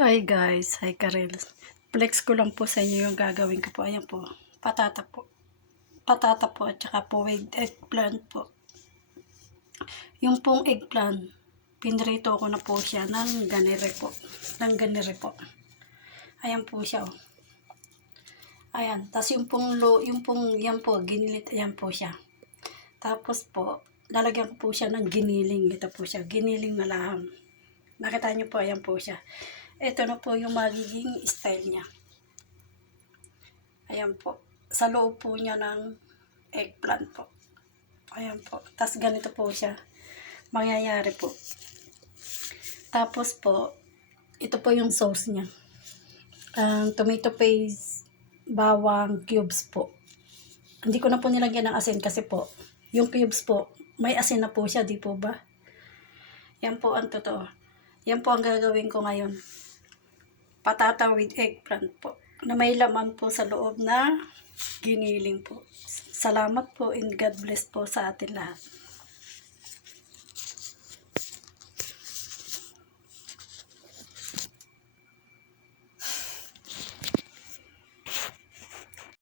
Hi guys, hi Karel. Flex ko lang po sa inyo yung gagawin ko po. Ayan po, patata po. Patata po at saka po with eggplant po. Yung pong eggplant, pinrito ko na po siya ng ganire po. Ng ganire po. Ayan po siya. Oh. Ayan, tapos yan po, ginilit, ayan po siya. Tapos po, lalagyan ko po siya ng giniling. Ito po siya, giniling na laham. Nakita niyo po, ayan po siya. Ito na po yung magiging style niya. Ayan po. Sa loob po niya ng eggplant po. Ayan po. Tapos ganito po siya. Mangyayari po. Tapos po, ito po yung sauce niya. Tomato paste, bawang, cubes po. Hindi ko na po nilagyan ng asin kasi po, yung cubes po, may asin na po siya, di po ba? Yan po ang totoo. Yan po ang gagawin ko ngayon. Patata with eggplant po. Na may laman po sa loob na giniling po. Salamat po and God bless po sa atin lahat.